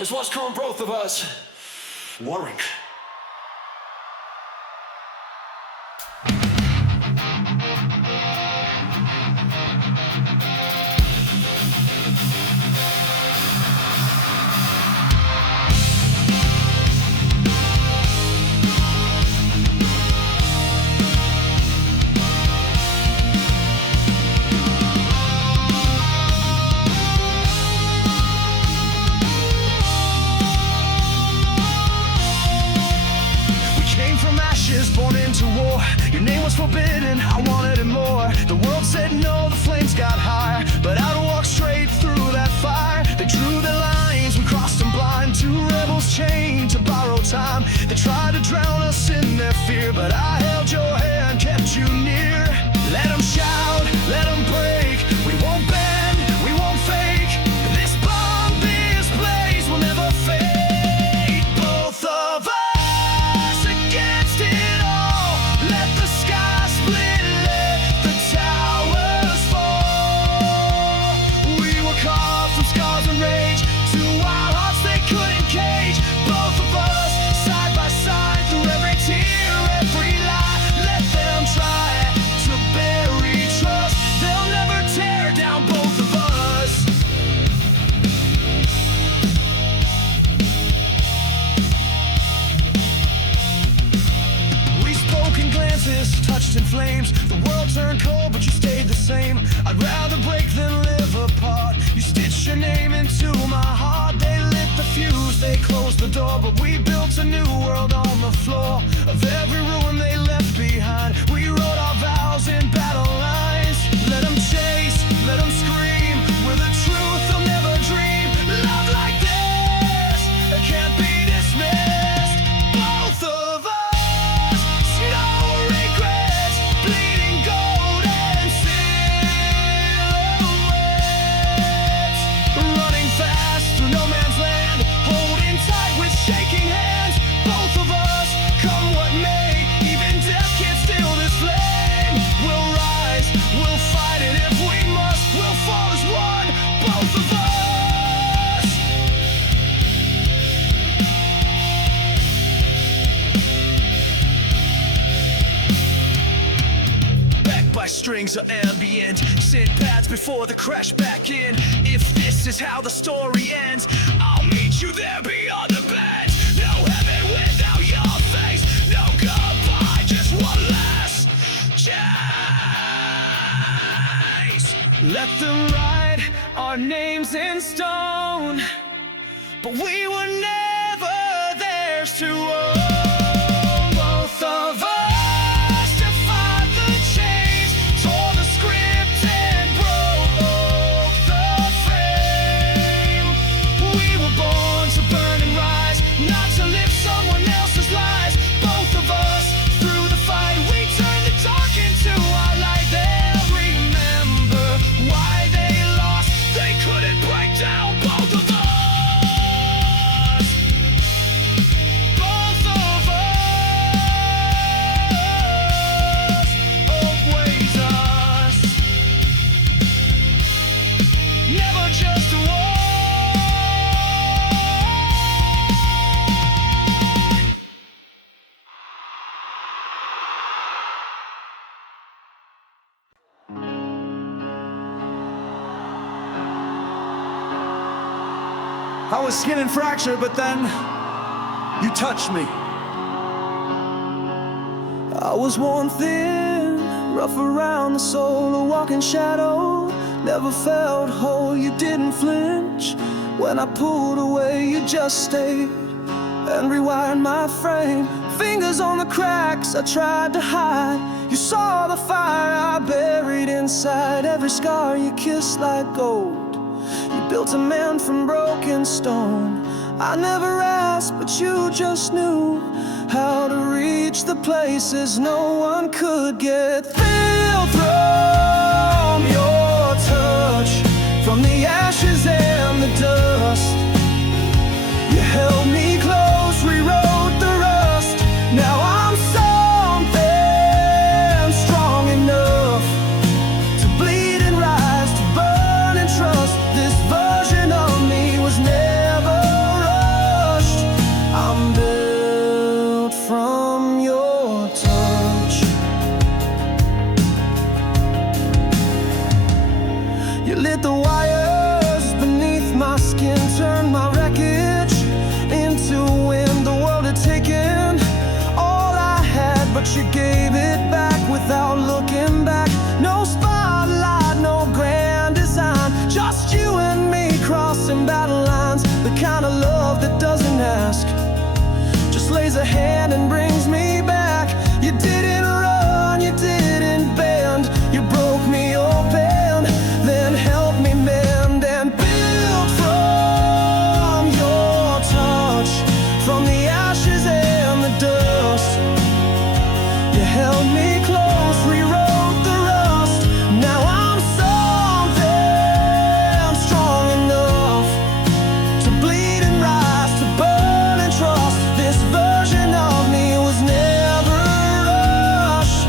is what's come both of us. Warwick. Born into war, your name was forbidden, I wanted it more. The world said no, the flames got higher, but I'd walk straight through that fire. They drew their lines, we crossed them blind. Two rebels chained to borrow time. They tried to drown us in their fear, but I held your hand, kept you near. Let them shout, let them break, we won't bend, we won't fake. This bomb, this blaze will never fade. Both of us against it. Touched in flames, the world turned cold, but you stayed the same. I'd rather break than live apart. You stitched your name into my heart. They lit the fuse, they closed the door, but we built a new world on the floor of every ruin they left behind. We wrote our vows in battle lines. Let them chase, let them scream. We're the truth, they'll never dream. Love like this, it can't be dismissed. Both of us. Shaking hands, both of us, come what may. Even death can't steal this flame. We'll rise, we'll fight it if we must. We'll fall as one, both of us. Backed by strings of ambient, synth pads before the crash back in. If this is how the story ends, I'll meet you there beyond the bed. No heaven without your face. No goodbye, just one last chase. Let them write our names in stone, but we were never theirs to own. Both of us defied the chains, tore the script and broke the frame. We were born to burn and rise, not to live someone else's lies. Both of us, through the fight, we turned the dark into our light. They'll remember why they lost. They couldn't break down both of us. Both of us, always us. Never just a war. I was skin and fractured, but then you touched me. I was worn thin, rough around the soul, a walking shadow. Never felt whole, you didn't flinch. When I pulled away, you just stayed and rewired my frame. Fingers on the cracks I tried to hide. You saw the fire I buried inside. Every scar you kissed like gold. You built a man from broken stone. I never asked, but you just knew how to reach the places no one could get. Filled from your touch, from the ashes and the dust. You held me close, rewrote the rust. Now I'm something strong enough to bleed and rise, to burn and trust. This version of me was never kind of love that doesn't ask, just lays a hand and brings me back. You didn't run, you didn't bend, you broke me open, then helped me mend and build from your touch, from the ashes and the dust. You held me close, rewrote the rust. Now I'm something strong enough to bleed and rise, to burn and trust. This version of me was never rushed.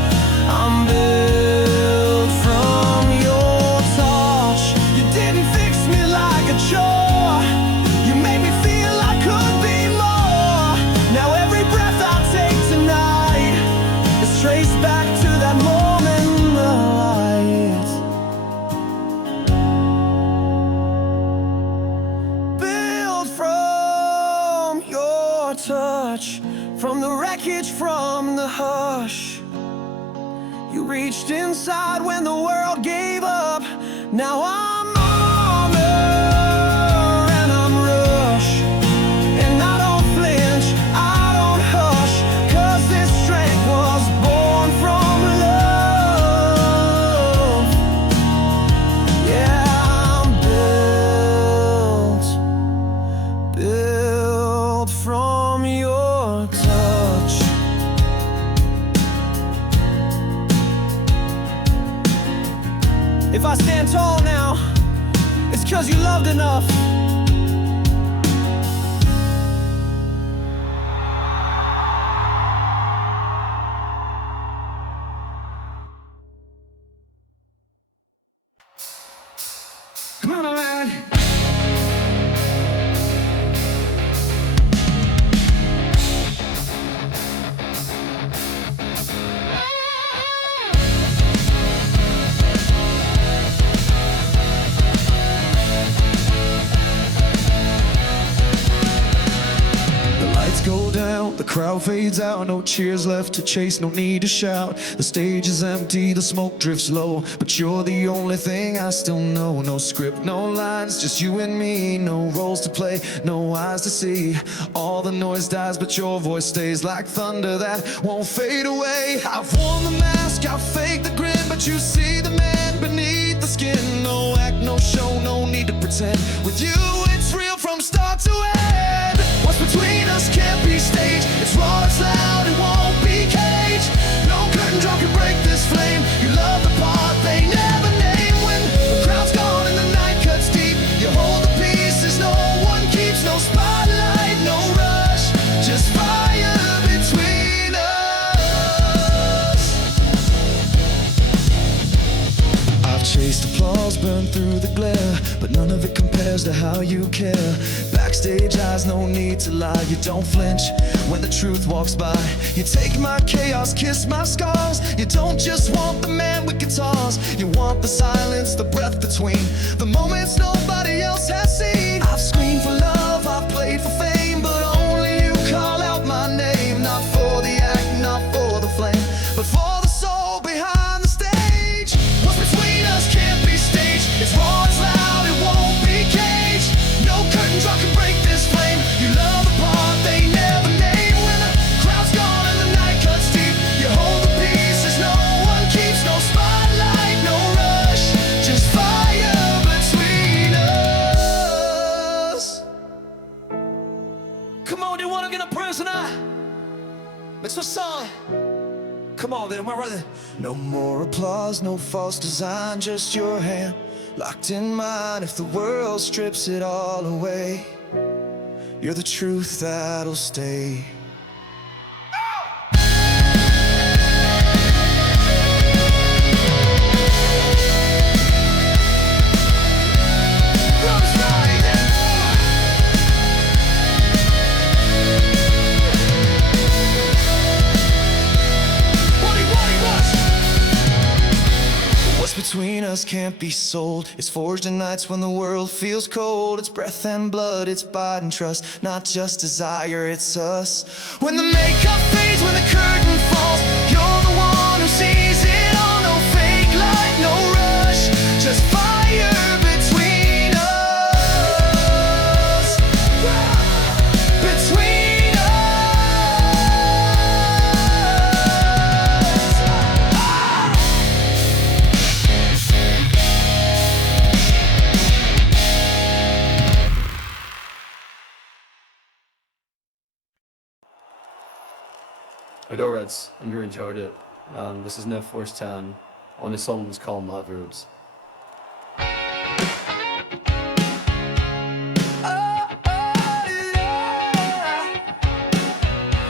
I'm built from your touch. You didn't fix me like a chore, you made me feel I could be more. Now every breath I take tonight is traced back to that moment in the light. Built from your touch, from the wreckage, from the hush. You reached inside when the world gave up. Now I'm armor and I'm rush, and I don't flinch, I don't hush, 'cause this strength was born from love. Yeah, I'm built from your touch. If I stand tall now, it's 'cause you loved enough. Come on, man. Go down, the crowd fades out, no cheers left to chase, no need to shout. The stage is empty, the smoke drifts low, but you're the only thing I still know. No script, no lines, just you and me, no roles to play, no eyes to see. All the noise dies, but your voice stays like thunder that won't fade away. I've worn the mask, I've faked the grin, but you see the man beneath the skin. No act, no show, no need to pretend. With you, it's real from start to end. What's between us can't be staged. It's raw, it's loud, it won't be caged. No curtain draw can break this flame. You love the part they never name. When the crowd's gone and the night cuts deep, you hold the pieces no one keeps. No spotlight, no rush, just fire between us. I've chased applause, burned through the glare, but none of it compares to how you care. Backstage eyes, no need to lie. You don't flinch when the truth walks by. You take my chaos, kiss my scars. You don't just want the man with guitars, you want the silence, the breath between the moments nobody else has seen. I've screamed for love, I've played for fame, but only you call out my name. Not for the act, not for the flame, but for the soul behind the stage. What's between us can't be staged. It's raw, it's loud, it won't be caged. No curtain draw can break this flame. You love the part they never name. When the crowd's gone and the night cuts deep, you hold the pieces no one keeps. No spotlight, no rush, just fire between us. Come on, you wanna get a prisoner? It's a song. Come on then, we're ready. No more applause, no false design, just your hand locked in mine. If the world strips it all away, you're the truth that'll stay. Between us can't be sold. It's forged in nights when the world feels cold. It's breath and blood, it's bite and trust, not just desire, it's us. When the makeup fades, when the curtain falls, you're the one who sees it all. No fake light, no rush, just fire between us. Hello Reds, I'm here enjoyed it. This is Nev Force 10, and this song is called My Verbs.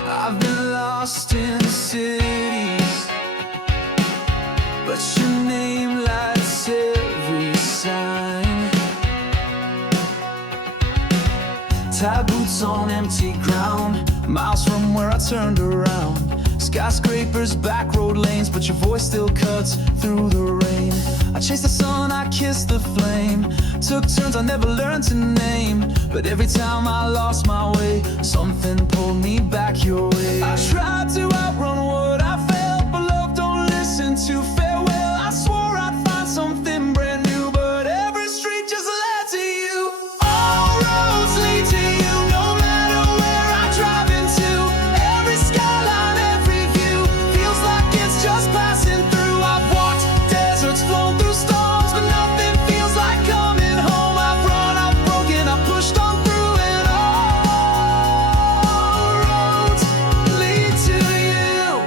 I've been lost in the cities, but your name lights every sign. Tie boots on empty ground, miles from where I turned around. Skyscrapers, back road lanes, but your voice still cuts through the rain. I chased the sun, I kissed the flame, took turns I never learned to name. But every time I lost my way, something pulled me back your way. I tried to outrun what I felt, but love don't listen to farewell. I swore I'd find something brand new, but every street just led to you. All roads lead to you, no matter where I drive into. Every skyline, every view feels like it's just passing through. I've walked deserts, flown through storms, but nothing feels like coming home. I've run, I've broken, I've pushed on through, and all roads lead to you.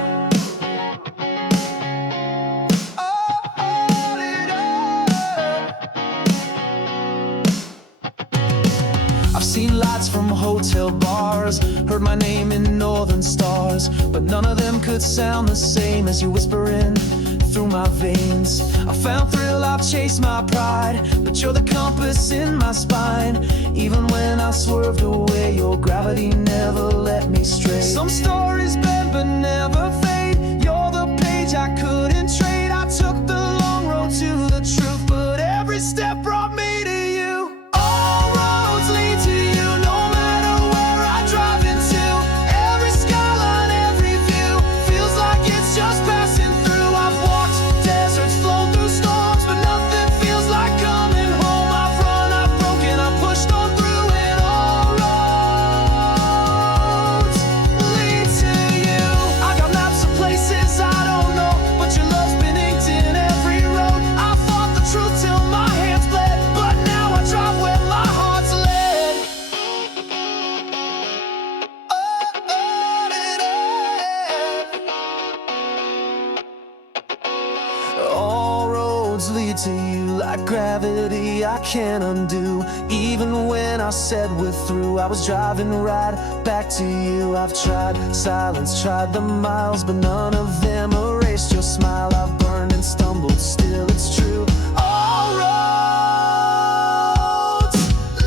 I've seen lights from hotel bars, heard my name in northern stars, but none of them could sound the same as you whispering through my veins. I found thrill, I've chased my pride, but you're the compass in my spine. Even when I swerved away, your gravity never let me stray. Some stories bend but never fade, you're the page I couldn't trade. I took the long road to the truth, but every step brought me to you. All roads lead to you, no matter where I drive into. Every skyline, every view feels like it's just passing through. I've walked deserts, flown through storms, but nothing feels like coming home. I've run, I've broken, I've pushed on through, and all roads lead to you. I got maps of places I don't know, but your love's been inked in every road. I fought the truth till my hands bled, but now I drive where my heart's led. All roads lead to you, like gravity I can't undo. Even when I said we're through, I was driving right back to you. I've tried silence, tried the miles, but none of them erased your smile. I've burned and stumbled, still it's true. All roads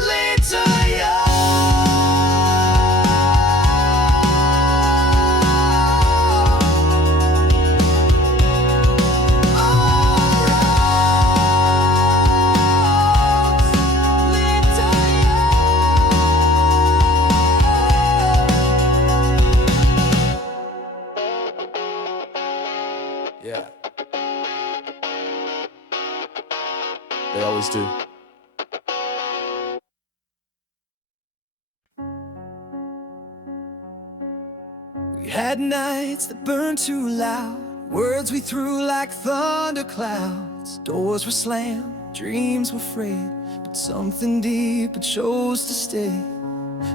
lead to you. Yeah. They always do. We had nights that burned too loud, words we threw like thunderclouds. Doors were slammed, dreams were frayed, but something deeper chose to stay.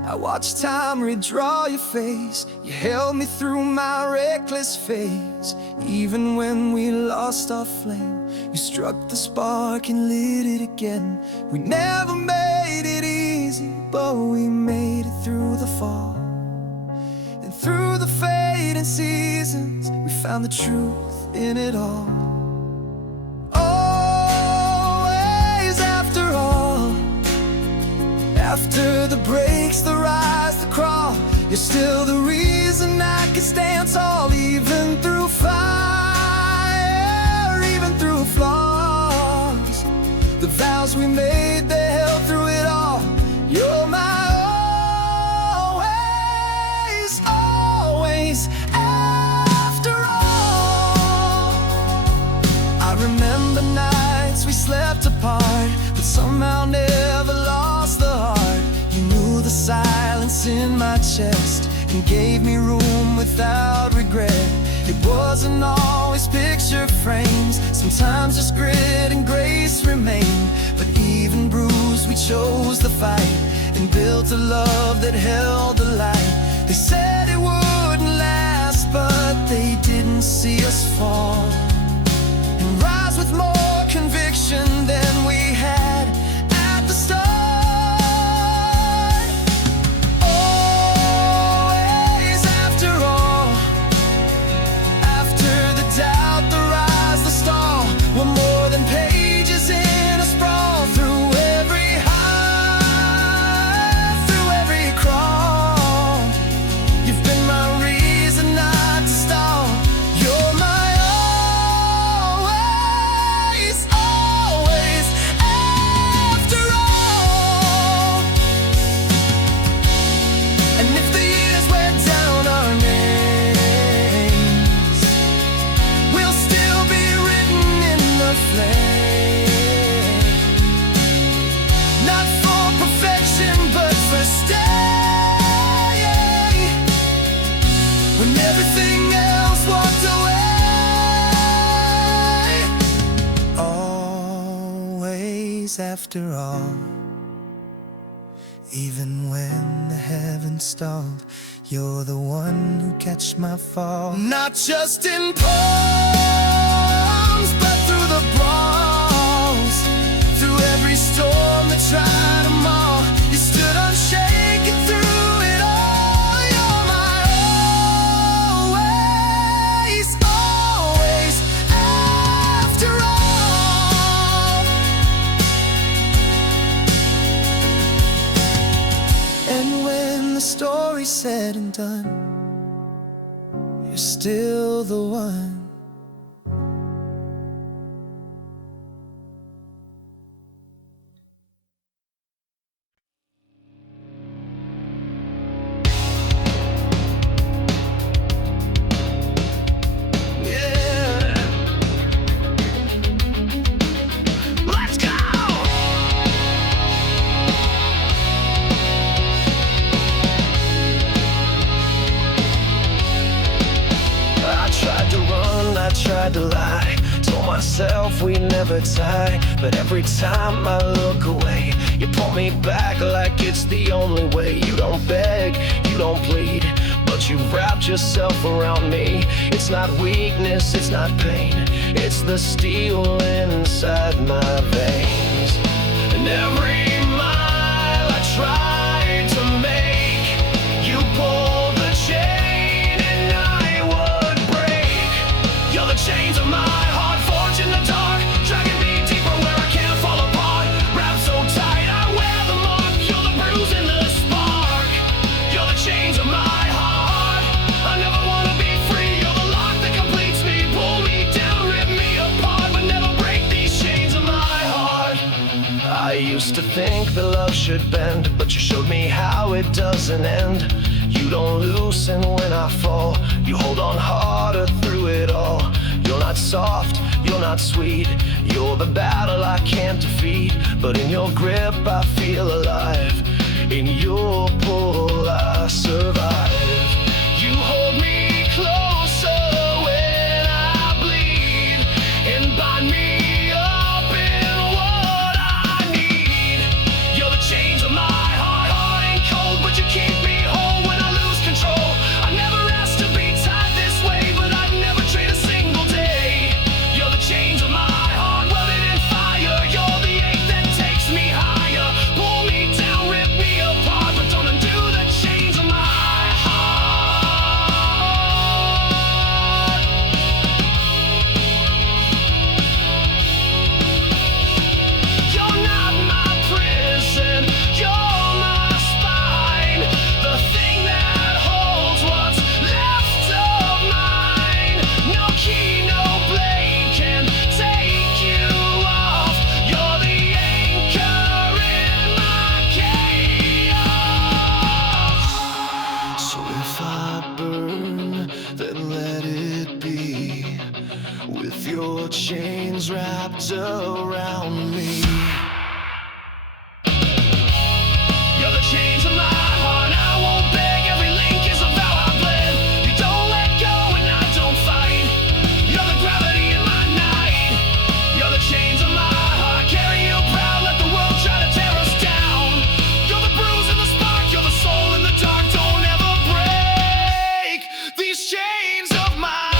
I watched time redraw your face, you held me through my reckless phase. Even when we lost our flame, you struck the spark and lit it again. We never made it easy, but we made it through the fall. And through the fading seasons, we found the truth in it all. Always after all, after the breaks, the rise, the crawl, you're still the reason I can stand tall. Even through fire, even through flaws, the vows we made, they held through it all. You're my always, always after all. I remember nights we slept apart, but somehow never lost the heart. You knew the silence in my chest and gave me room without regret. It wasn't always picture frames, sometimes just grit and grace remained. But even bruised, we chose the fight and built a love that held the light. They said it wouldn't last, but fall and rise with more conviction than we had at the start. Always after all, after the doubt, the rise, the stall, we're more than pages in a sprawl. Through every high, through every crawl, you've been my reason not to stall. You're my always, always after all. And if the years wear down our names, we'll still be written in the flame. Not for perfection, but for staying when everything else walked away. Always after all, even when the heavens stalled, you're the one who catch my fall. Not just in poems, but through the brawls, through every storm that tried to maul, you stood unshaken through it all. You're my always, always after all. And when the story's said and done, you're still the one. Yeah. Let's go! I tried to run, I tried to lie, told myself we'd never tie, but every time I look away, you pull me back like it's the only way. You don't beg, you don't plead, but you wrapped yourself around me. It's not weakness, it's not pain, it's the steel inside my veins. And every mile I tried to make, you pulled the chain and I would break. You're the chains of my heart, forged in the dark, dragging me deeper where I can't fall apart. Wrapped so tight, I wear the mark. You're the bruise and the spark. You're the chains of my heart. I never wanna be free. You're the lock that completes me. Pull me down, rip me apart, but never break these chains of my heart. I used to think that love should bend, but you showed me how it doesn't end. You don't loosen when I fall, you hold on harder through it all. You're not soft, you're not sweet, you're the battle I can't defeat, but in your grip I feel alive, in your pull I survive. You hold me closer when I bleed, and bind me up in what I need. You're the chains of my heart, hard and cold, but you keep me whole when I lose control. I never asked to be tied this way, but I'd never trade a single day. You're the chains of my heart, welded in fire. You're the ache that takes me higher. Pull me down, rip me apart, but don't undo the chains of my heart. You're not my prison, you're my spine, the thing that holds what's left of mine. No key, no blade can take you off. You're the anchor in my chaos. So if I burn, then let it be, with your chains wrapped around me. You're the chains of my heart, I won't beg, every link is a vow I bled. You don't let go and I don't fight. You're the gravity in my night. You're the chains of my heart, carry you proud, let the world try to tear us down. You're the bruise and the spark, you're the soul in the dark, don't ever break these chains of my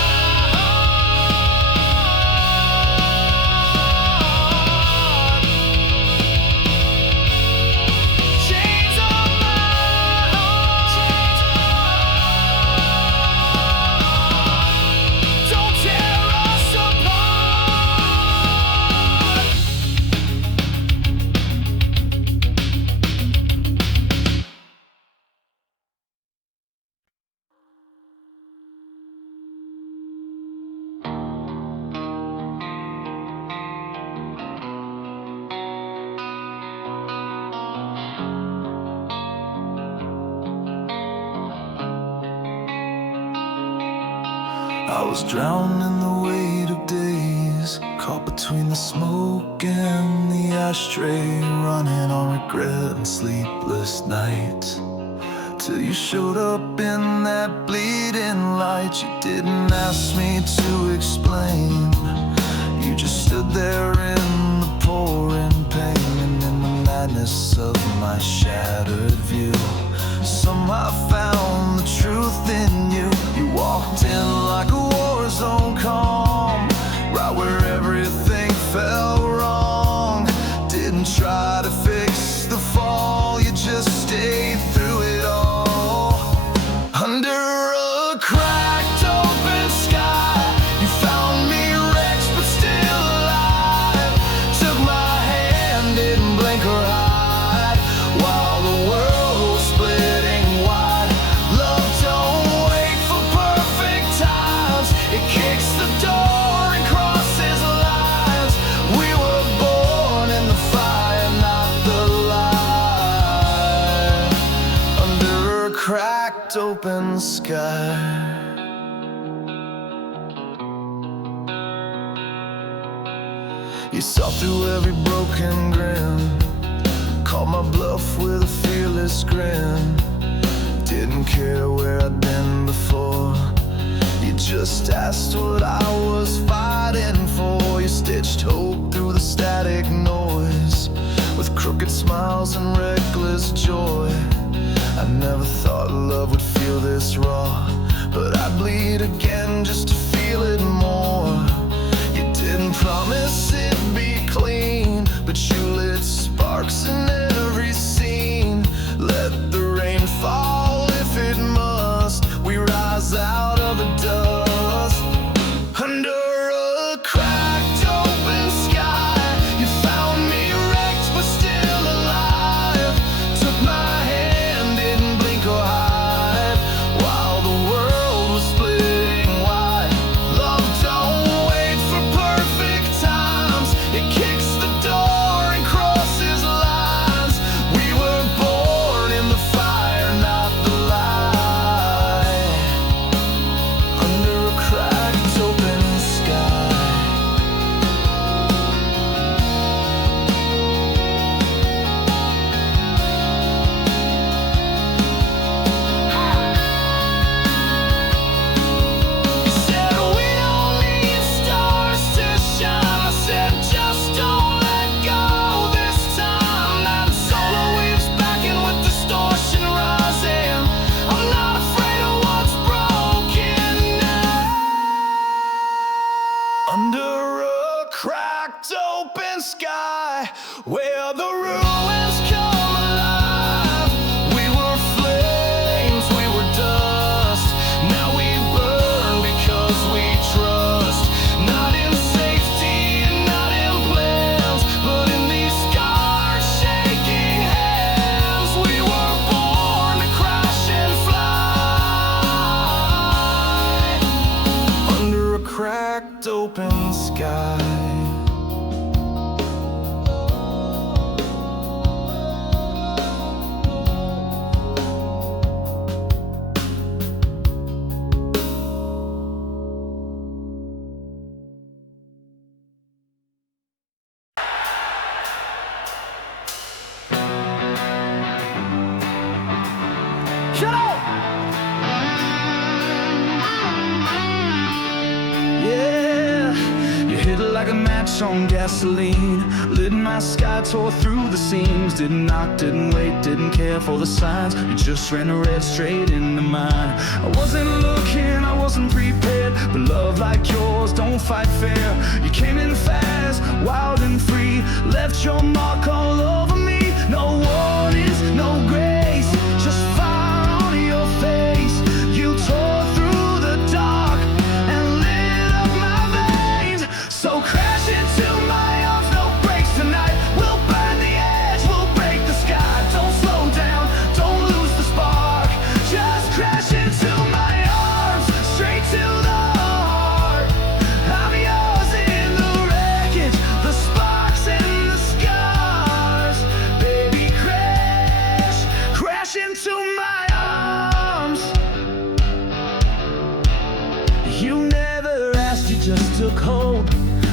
heart. I was drowned in the weight of days, caught between the smoke and the ashtray, running on regret and sleepless nights. Till you showed up in that bleeding light. You didn't ask me to explain. You just stood there in the pouring pain, and in the madness of my shattered view, somehow I found the truth in you. You walked in like a war zone calm, right where everything felt wrong. Didn't try to fix the fall, you just stayed through it all. Under a cracked open sky, you found me wrecked but still alive. Took my hand, didn't blink or hide, while the world was splitting wide. Love don't wait for perfect times, it kicks the door and crosses lines. We were born in the fire, not the light. Under a cracked open sky. You saw through every broken grin, called my bluff with a fearless grin. Didn't care where I'd been before, you just asked what I was fighting for. You stitched hope through the static noise, with crooked smiles and reckless joy. I never thought love would feel this raw, but I'd bleed again just to feel it more. You didn't promise it'd be clean, but you lit sparks in every scene. Let the rain fall if it must, we rise out of the dust. Under a cracked open sky, you found me wrecked but still alive. Took my hand, didn't blink or hide, while the world was splitting wide. Love don't wait for perfect times, it kicks the door and crosses lines. We were born in the fire, not the light. Under a cracked open sky. You said we don't need stars to shine. I said just don't let go this time. That solo waves backing with distortion rising. I'm not afraid of what's broken now. Under a cracked open sky, where the ruins come alive. We were flames, we were dust. Now we burn because we trust. Not in safety and not in plans, but in these scars shaking hands. We were born to crash and fly. Under a cracked open sky. Shut up! Yeah, you hit it like a match on gasoline. Lit my sky, tore through the seams. Didn't knock, didn't wait, didn't care for the signs. You just ran a red straight into mine. I wasn't looking, I wasn't prepared, but love like yours don't fight fair. You came in fast, wild and free, left your mark all over me. No warnings, no grace, just fire on your face. You tore through the dark and lit up my veins. So crash into my arms, no brakes tonight. We'll burn the edge, we'll break the sky. Don't slow down, don't lose the spark. Just crash into my arms, straight to the heart. I'm yours in the wreckage, the sparks and the scars. Baby, crash. just took hold,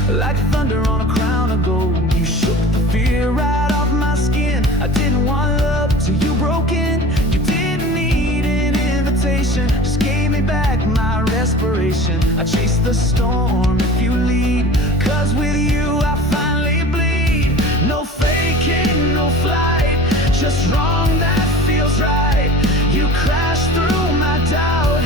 like thunder on a crown of gold. You shook the fear right off my skin. I didn't want love till you broke in. You didn't need an invitation, just gave me back my respiration. I chased the storm if you lead, 'cause with you I finally bleed. No faking, no flight, just wrong that feels right. You crashed through my doubt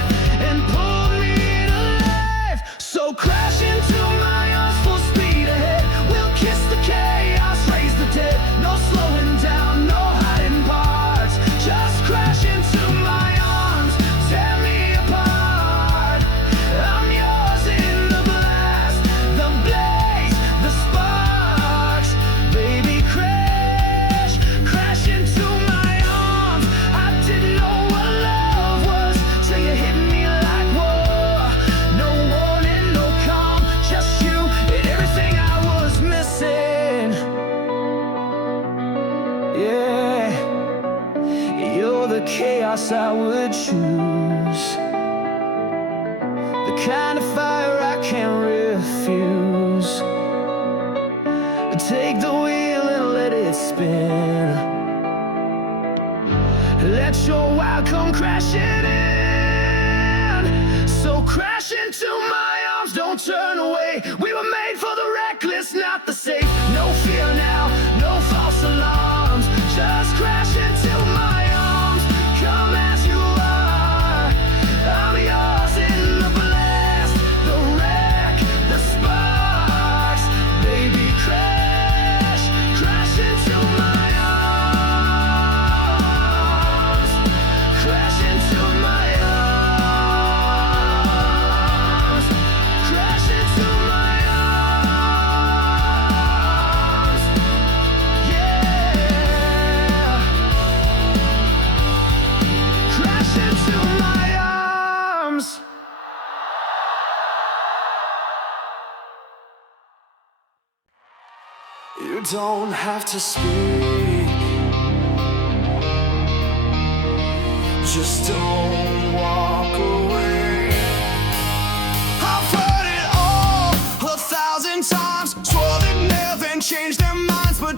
and pulled me to life. So crash into my arms, full speed ahead. We'll kiss the chaos, raise the dead. No slowing down, no hiding parts. Just crash into my arms, tear me apart. I'm yours in the blast, the blaze, the sparks. Baby, crash, crash into my arms. I didn't know what love was till you hit me like war. No warning, no calm, just you and everything I was missing. Yeah, you're the chaos I would choose, the kind of fire I can't refuse. Take the wheel and let it spin. Let your wild come crashing in. So crash into my arms, don't turn away. We were made for the reckless, not the safe. No fear now, no false alarms. Just crash into my arms, come as you are. I'm yours in the blast, the wreck, the sparks. Baby, crash, crash into my arms. Crash into my arms. Crash into my arms. Yeah. Crash into my arms. You don't have to speak, just don't walk away. I've heard it all 1,000 times, swore they'd never change their minds. But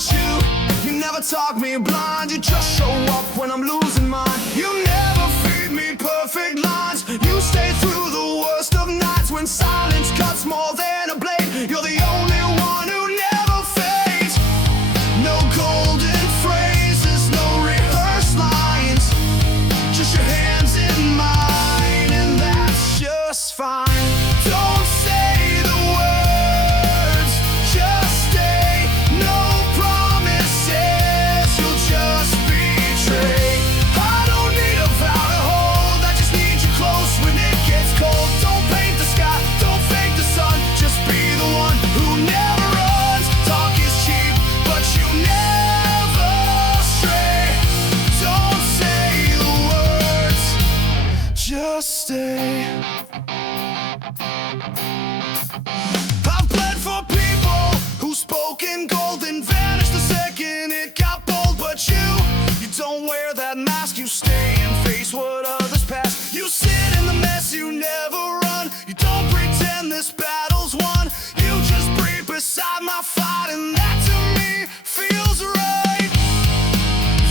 you never talk me blind. You just show up when I'm losing mine. You never feed me perfect lines. You stay through the worst of nights when silence cuts more than a blade. You're the only one who never fades. No golden phrases, no rehearsed lines, just your hands in mine, and that's just fine. Don't say the words, just stay. No promises, you'll just betray. I don't need a vow to hold, I just need you close when it gets cold. Don't paint the sky, don't fake the sun, just be the one who never runs. Talk is cheap, but you never stray. Don't say the words, just stay. I've bled for people who spoke in gold and vanished the second it got bold. But you don't wear that mask, you stay and face what others pass. You sit in the mess, you never run. You don't pretend this battle's won. You just breathe beside my fight, and that to me feels right.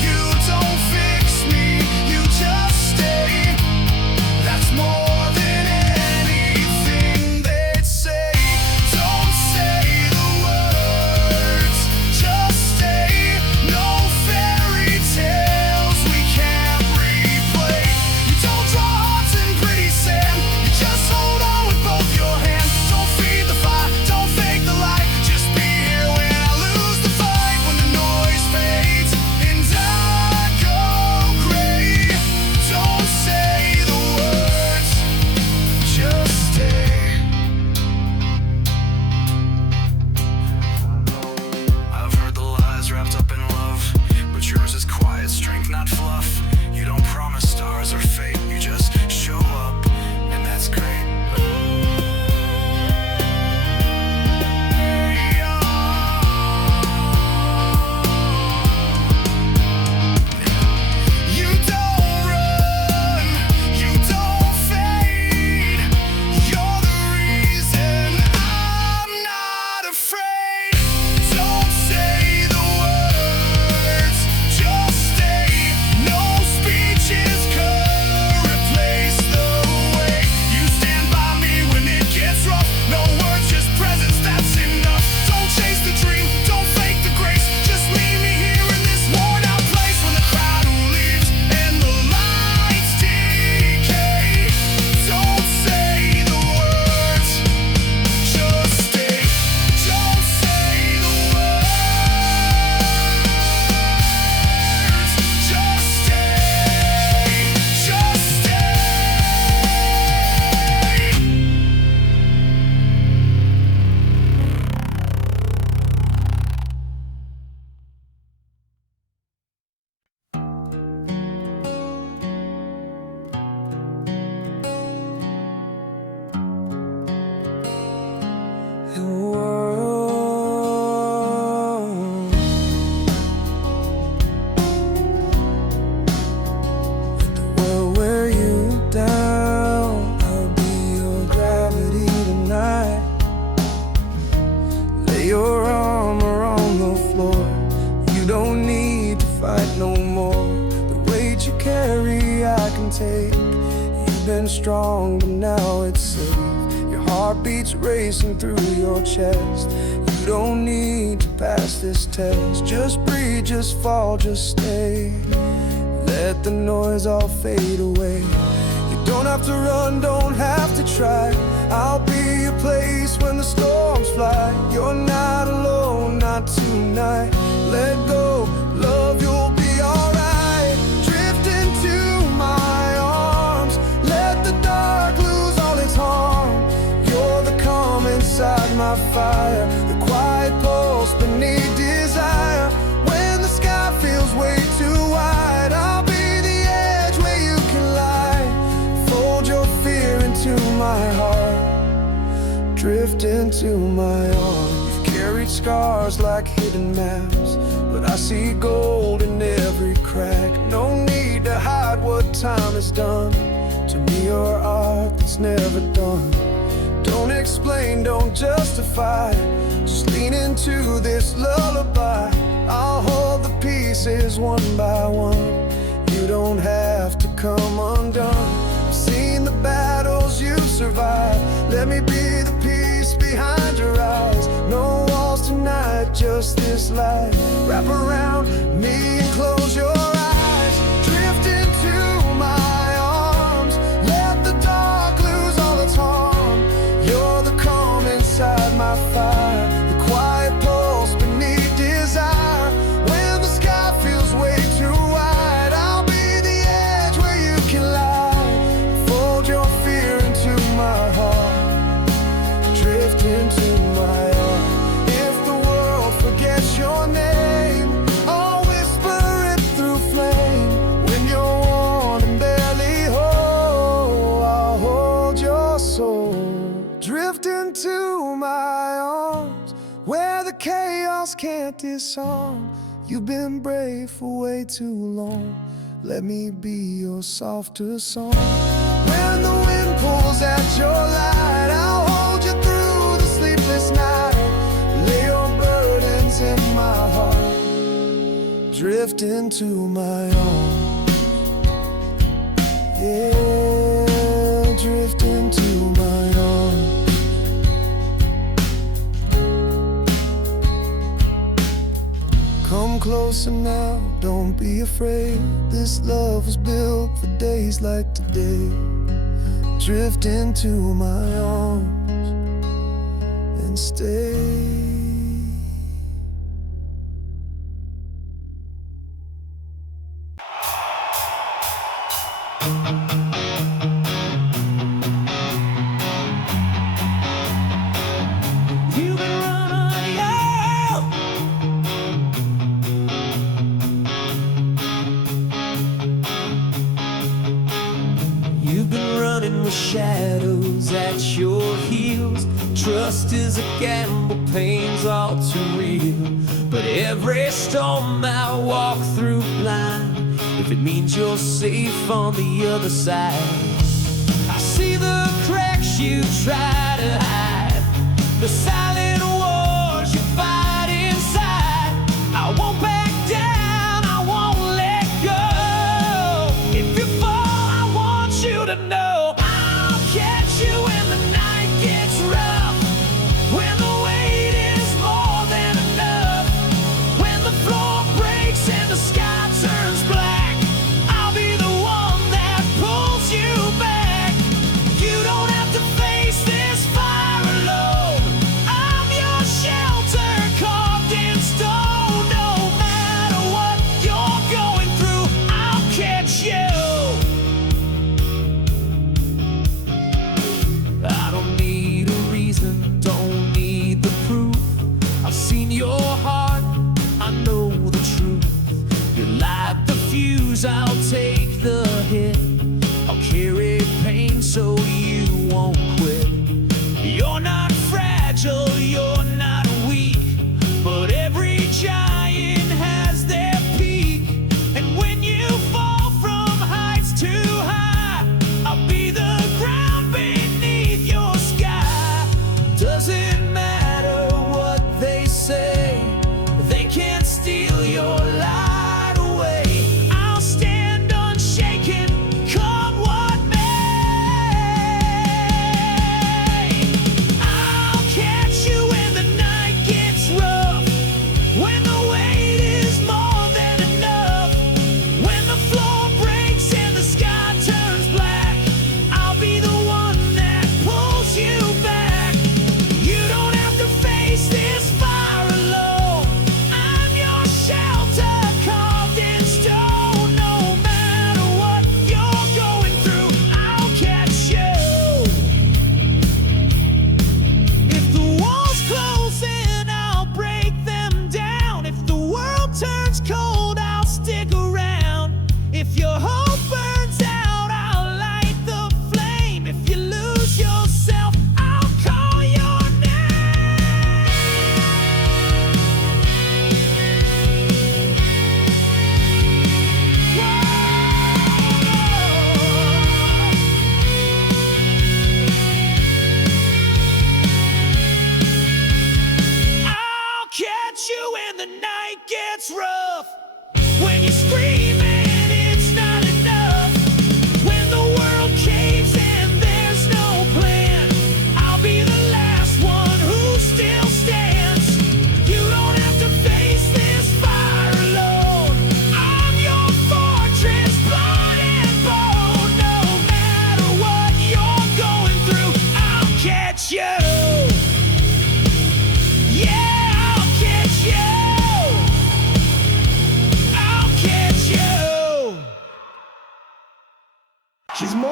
You don't fix me, you just stay. That's more than anything they'd say. Don't say the word, You've been strong, but now it's safe. Your heart beats racing through your chest. You don't need to pass this test. Just breathe, just fall, just stay. Let the noise all fade away. You don't have to run, don't have to try. I'll be your place when the storms fly. You're not alone, not tonight. Let go, love, you'll be alright. Drift into my arms. Let the dark lose all its harm. You're the calm inside my fire, the quiet pulse beneath desire. When the sky feels way too wide, I'll be the edge where you can lie. Fold your fear into my heart. Drift into my arms. You've carried scars like hidden maps, but I see gold in every crack. No need to hide what time has done. To me, you're art that's never done. Don't explain, don't justify. Just lean into this lullaby. I'll hold the pieces one by one. You don't have to come undone. I've seen the battles you've survived. Let me be the peace behind your eyes. No walls tonight, just this light. Wrap around me and close your eyes. Drift into my arms. Let the dark lose all its harm. You're the calm inside my fire, the quiet pulse beneath desire. When the sky feels way too wide, I'll be the edge where you can lie. Fold your fear into my heart. Drift into my arms. If the world forgets your name, I'll whisper it through flame. When you're worn and barely whole, I'll hold your soul. Drift into my arms, where the chaos can't disarm. You've been brave for way too long. Let me be your softer song. When the wind pulls at your light, I'll hold you through the sleepless night. Lay your burdens in my heart. Drift into my arms. Yeah, drift into my arms. Come closer now, don't be afraid. This love was built for days like today. Drift into my arms and stay. You've been running, yeah. You've been running with shadows at your heels. Trust is a gamble, pain's all too real. But every storm I walk through blind, if it means you're safe on the other side. I see the cracks you try to hide, the silent wars you fight inside. I won't back down, I won't let go. If you fall, I want you to know I'll catch you when the night gets rough, when the weight is more than enough, when the floor breaks and the sky turns black. I'll be the one that pulls you back. You don't have to face this fire alone. I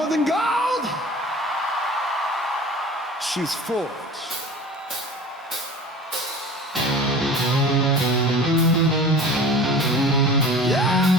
more than gold. She's forged. Yeah!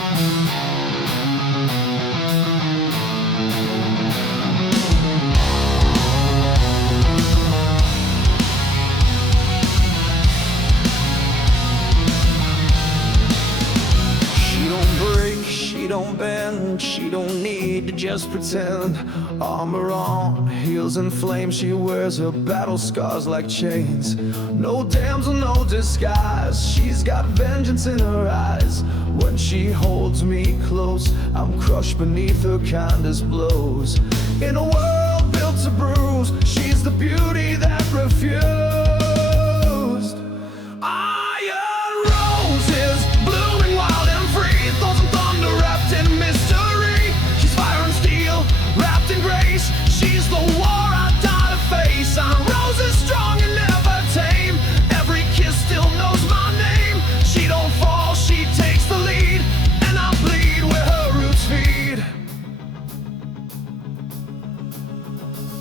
She don't break, she don't bend, she don't need to just pretend. Armor on, heels in flames, she wears her battle scars like chains. No damsel, no disguise, she's got vengeance in her eyes. When she holds me close, I'm crushed beneath her kindest blows. In a world built to bruise, she's the beauty that refused. Iron roses, blooming wild and free, thorns and thunder wrapped in mystery. She's fire and steel, wrapped in grace. She's the war I die to face. I'm roses strong and never tame. Every kiss still knows my name. She don't fall, she takes the lead, and I bleed where her roots feed.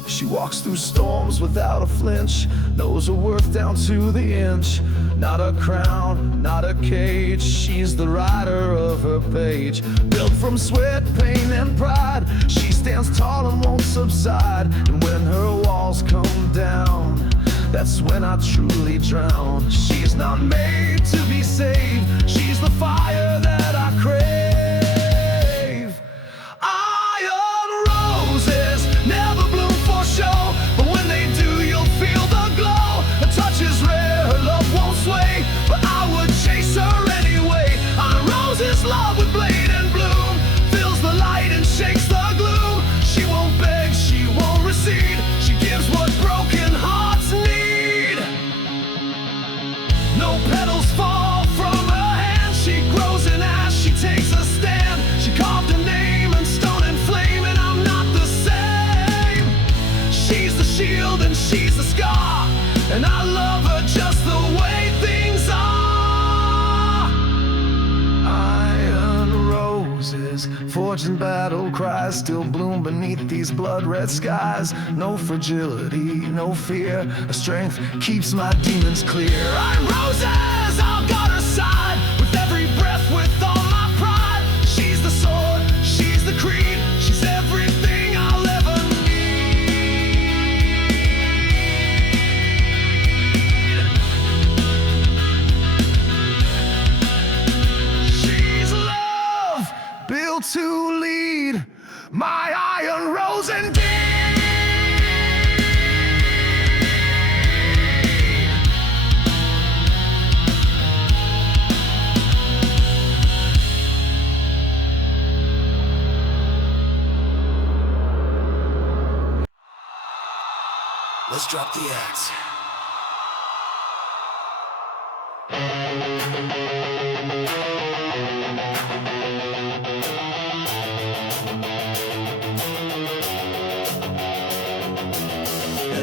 She walks through storms without a flinch, knows her worth down to the inch. Not a crown, not a cage, she's the rider of her page. Built from sweat, pain, and pride, she stands tall and won't subside. And when her walls come down, that's when I truly drown. She's not made to be saved, she's the fire that I crave. Iron roses never bloom for show, but when they do, you'll feel the glow. Her touch is rare, her love won't sway, but I would chase her anyway. Iron roses, love with blade and bloom, fills the light and shakes the gloom. She won't beg, she won't recede, she gives what broken hearts need. No petals fall from her hand, she grows in ash, she takes a stand. She carved a name in stone and flame, and I'm not the same. She's the shield and she's the scar, and I love her just the way things are. Iron roses, forged in battle cries, still bloom beneath these blood-red skies. No fragility, no fear, her strength keeps my demons clear. Iron roses, I'll guard her side, with every breath, with all my pride. She's the sword, she's the creed, she's everything I'll ever need. She's love, built to lead, my iron rose indeed. Let's drop the axe.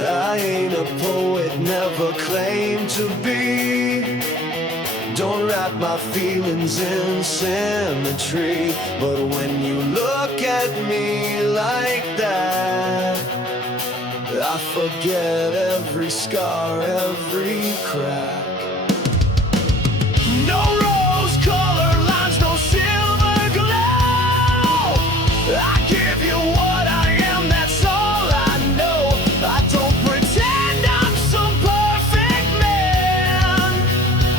I ain't a poet, never claimed to be. Don't wrap my feelings in symmetry, but when you look at me like that, I forget every scar, every crack. No rose-colored lines, no silver glow. I give you what I am, that's all I know. I don't pretend I'm some perfect man,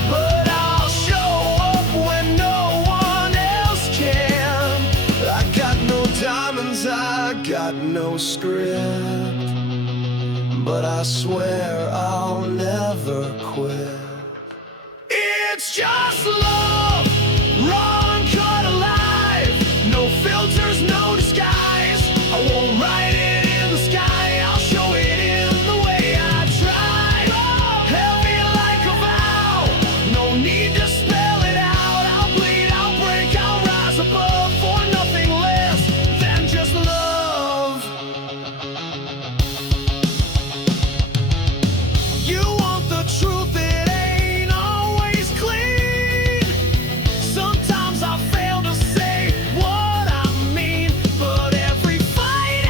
but I'll show up when no one else can. I got no diamonds, I got no script, but I swear I'll never quit. It's just love, raw and cut alive. No filters, no disguise. I won't write it in the sky, I'll show it in the way I try. Heavy like a vow, no need to spell it out. I'll bleed, I'll break, I'll rise above, for nothing less than just love. You want the truth, it ain't always clean. Sometimes I fail to say what I mean, but every fight,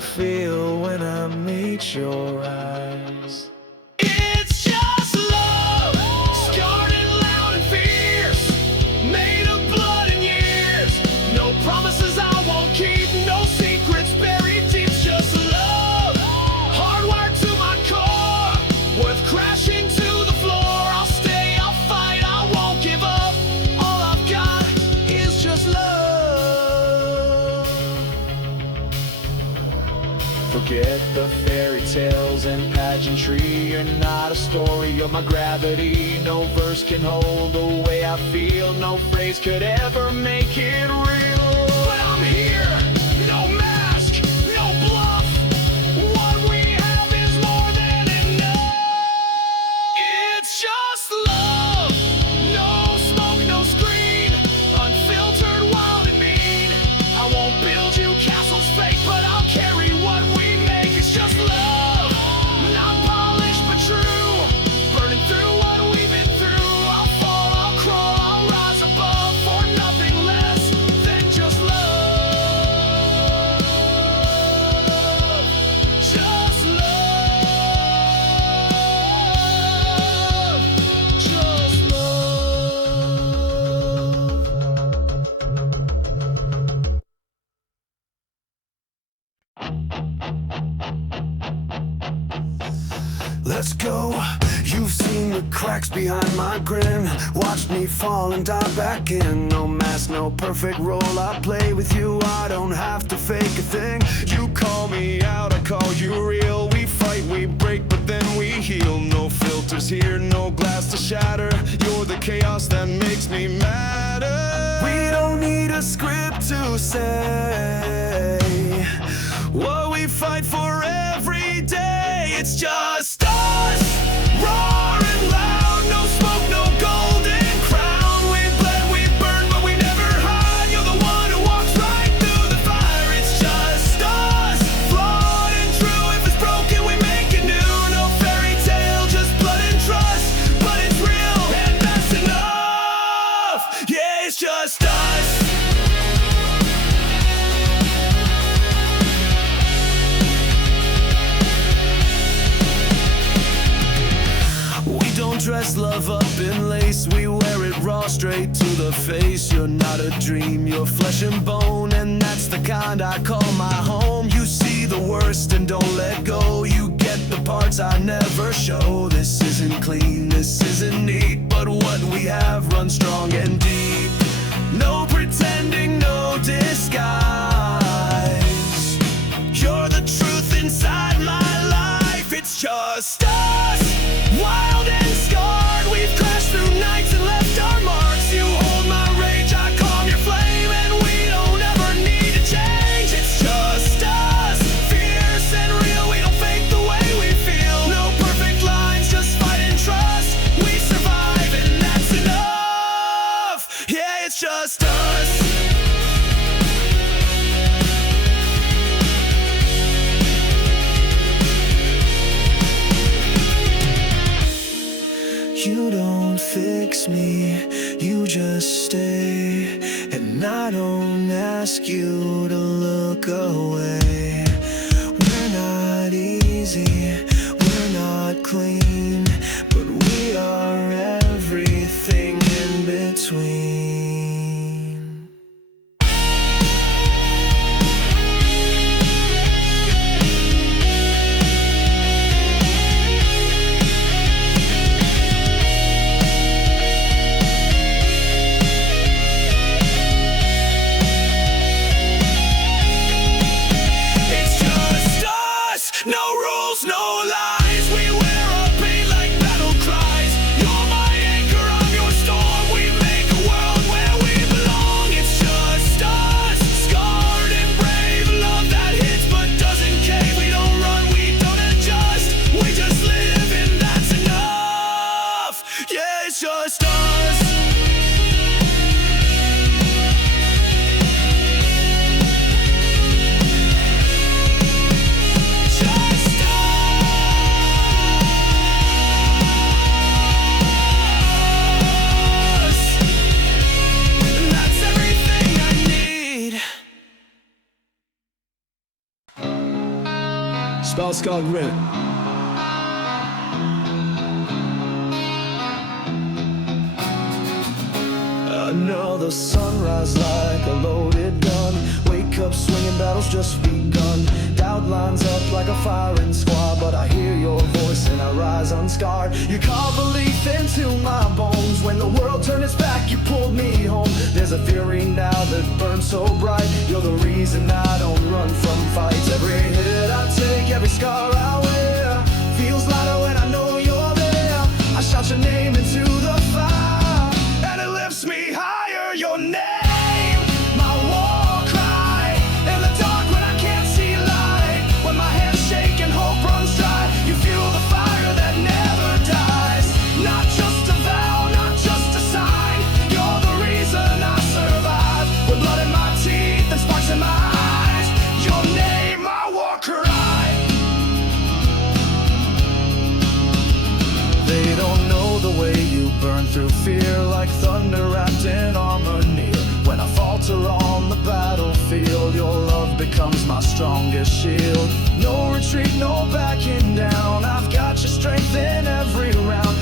feel when I meet your eyes. It's just love, scarred and loud and fierce, made of blood and years. No promises I won't keep, no secrets buried deep. It's just love, hardwired to my core, worth crashing to the floor. I'll stay, I'll fight, I won't give up. All I've got is just love. Forget the fairy tales and pageantry. You're not a story, you're my gravity. No verse can hold the way I feel. No phrase could ever make it real. But I'm here, no mask, no bluff. What we have is more than enough. It's just love, no smoke, no screen, unfiltered, wild and mean. I won't build you castles fake, but I'll carry what we make. It's just love, not polished but true, burning through what we've been through. I'll fall, I'll crawl, I'll rise above for nothing less than just love. Just love. Just love. Let's go. You've seen the cracks behind my grin, watched me fall and dive back in. No mask, no perfect role I play with you. I don't have to fake a thing. You call me out, I call you real. We fight, we break, but then we heal. No filters here, no glass to shatter. You're the chaos that makes me matter. We don't need a script to say what we fight for every day. It's just us, raw and loud. No smoke, no golden crown. We bled, we burn, but we never hide. You're the one who walks right through the fire. It's just us, flawed and true. If it's broken, we make it new. No fairy tale, just blood and trust. But it's real, and that's enough. Yeah, it's just us. We don't dress love up in lace, we wear it raw straight to the face. You're not a dream, you're flesh and bone, and that's the kind I call my home. You see the worst and don't let go. You get the parts I never show. This isn't clean, this isn't neat, but what we have runs strong and deep. No pretending, no disguise. You're the truth inside my life. It's just us, wild and scarred. We've crashed through nights and left our marks. You hold my rage, I calm your flame, and we don't ever need to change. It's just us, fierce and real. We don't fake the way we feel. No perfect lines, just fight and trust. We survive, and that's enough. Yeah, it's just us. You don't fix me, you just stay. And I don't ask you to look away. We're not easy, we're not clean, but we are everything in between. No rules, no lies. We wear our pain like battle cries. You're my anchor, I'm your storm. We make a world where we belong. It's just us, scarred and brave. Love that hits but doesn't cave. We don't run, we don't adjust. We just live, and that's enough. Yeah, it's just us. lost God rent. Another sunrise like a loaded gun. Wake up swinging, battles just begun. Doubt lines up like a firing squad, but I hear your voice and I rise unscarred. You carve belief into my bones. When the world turned its back, you pulled me home. There's a fury now that burns so bright. You're the reason I don't run from fights. Every hit I take, every scar I wear, feels lighter when I know you're there. I shout your name into the fire, and it lifts me higher. Your name, my war cry. In the dark when I can't see light, when my hands shake and hope runs dry, you fuel the fire that never dies. Not just a vow, not just a sign, you're the reason I survive. With blood in my teeth and sparks in my eyes, your name, my war cry. They don't know the way you burn through fear, like thunder wrapped in armor near. When I falter on the battlefield, your love becomes my strongest shield. No retreat, no backing down, I've got your strength in every round.